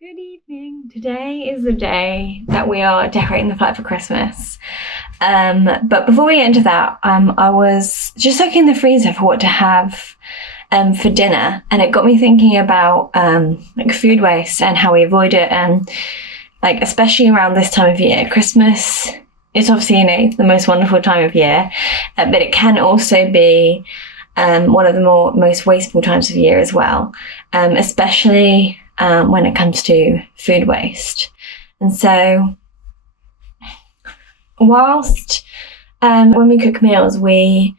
Good evening. Today is the day that we are decorating the flat for Christmas. But before we get into that, I was just looking in the freezer for what to have for dinner, and it got me thinking about like food waste and how we avoid it, and like especially around this time of year. Christmas is obviously the most wonderful time of year, but it can also be one of the most wasteful times of year as well, especially when it comes to food waste. And so whilst when we cook meals, we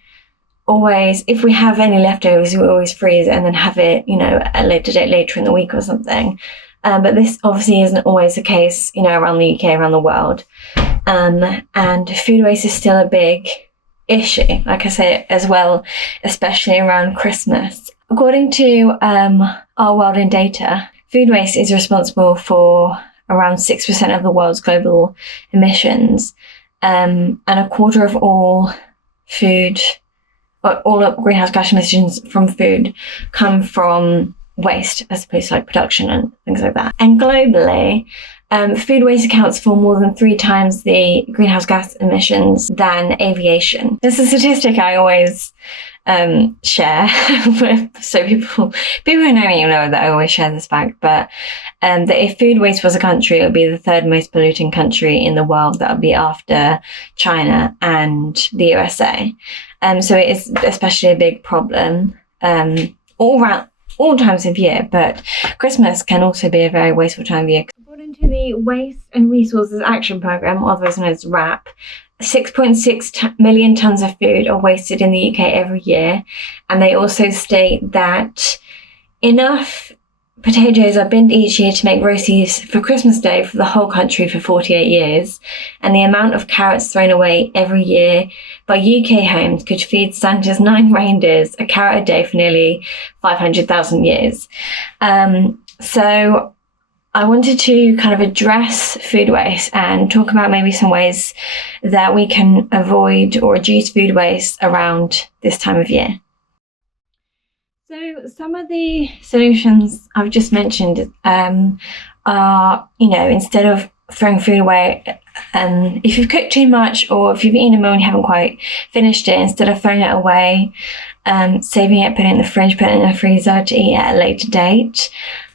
always, if we have any leftovers, we always freeze it and then have it, at a later date, later in the week or something. But this obviously isn't always the case, around the UK, around the world. And food waste is still a big issue, like I say, as well, especially around Christmas. According to our World in Data, food waste is responsible for around 6% of the world's global emissions, and a quarter of all greenhouse gas emissions from food come from waste as opposed to like production and things like that. And globally, food waste accounts for more than 3 times the greenhouse gas emissions than aviation. This is a statistic I always share so people who know me know that I always share this fact, but that if food waste was a country, it would be the 3rd most polluting country in the world. That would be after China and the USA. So it is especially a big problem all times of year, but Christmas can also be a very wasteful time of year. According to the Waste and Resources Action Programme, otherwise known as WRAP, 6.6 million tonnes of food are wasted in the UK every year, and they also state that enough potatoes are binned each year to make roasties for Christmas Day for the whole country for 48 years, and the amount of carrots thrown away every year by UK homes could feed Santa's 9 reindeers a carrot a day for nearly 500,000 years. So I wanted to kind of address food waste and talk about maybe some ways that we can avoid or reduce food waste around this time of year. So some of the solutions I've just mentioned are, instead of throwing food away, if you've cooked too much or if you've eaten a meal and you haven't quite finished it, instead of throwing it away, saving it, putting it in the fridge, putting it in the freezer to eat at a later date.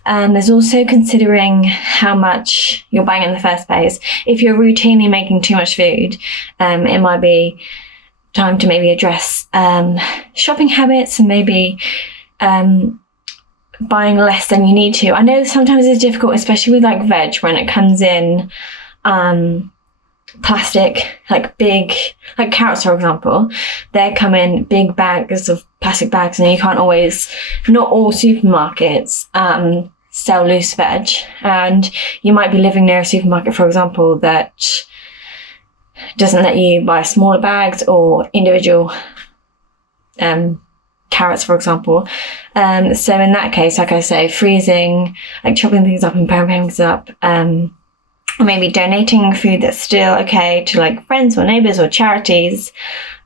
There's also considering how much you're buying in the first place. If you're routinely making too much food, it might be time to maybe address shopping habits and maybe buying less than you need to. I know sometimes it's difficult, especially with like veg, when it comes in plastic, like big, like carrots for example, they come in big bags of plastic bags, and you can't always, not all supermarkets sell loose veg, and you might be living near a supermarket, for example, that doesn't let you buy smaller bags or individual carrots, for example. So in that case, like I say, freezing, like chopping things up and pairing things up, or maybe donating food that's still okay to like friends or neighbours or charities.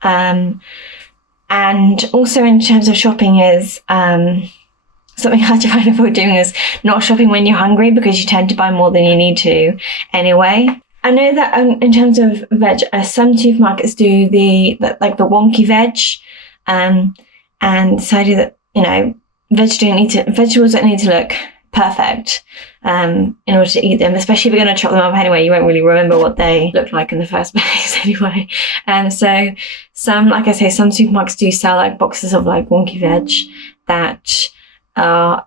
And also in terms of shopping is something I try to avoid doing is not shopping when you're hungry, because you tend to buy more than you need to anyway. I know that in terms of veg, some supermarkets do the wonky veg, and this idea that, vegetables don't need to look perfect in order to eat them, especially if you're going to chop them up anyway. You won't really remember what they look like in the first place anyway. So some supermarkets do sell like boxes of like wonky veg that are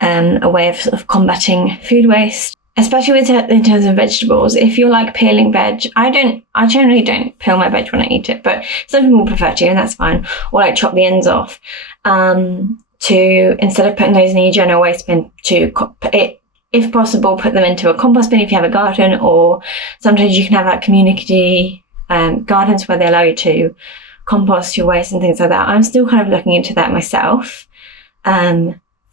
a way of sort of combating food waste, especially in terms of vegetables. If you're like peeling veg, I generally don't peel my veg when I eat it, but some people prefer to, and that's fine. Or like chop the ends off, to, instead of putting those in your general waste bin, to if possible put them into a compost bin if you have a garden, or sometimes you can have like community gardens where they allow you to compost your waste and things like that. I'm still kind of looking into that myself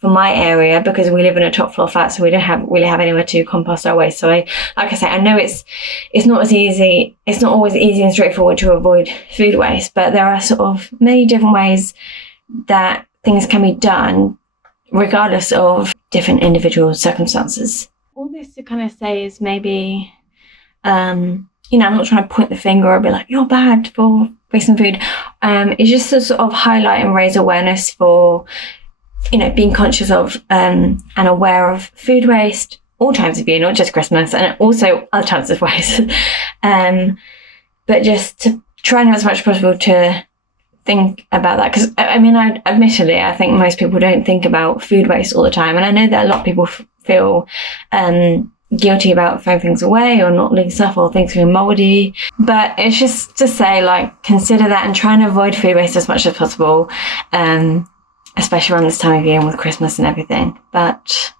for my area, because we live in a top floor flat, so we don't really have anywhere to compost our waste. So I know it's not always easy and straightforward to avoid food waste, but there are sort of many different ways that things can be done regardless of different individual circumstances. this to kind of say is maybe, you know, I'm not trying to point the finger or be like, you're bad for wasting food. It's just to sort of highlight and raise awareness for, you know, being conscious of and aware of food waste, all times of year, not just Christmas, and also other times of waste. But just to try and as much as possible to think about that, because I mean, admittedly, I think most people don't think about food waste all the time, and I know that a lot of people feel guilty about throwing things away or not leaving stuff or things being mouldy, but it's just to say, like, consider that and try and avoid food waste as much as possible, especially around this time of year and with Christmas and everything. But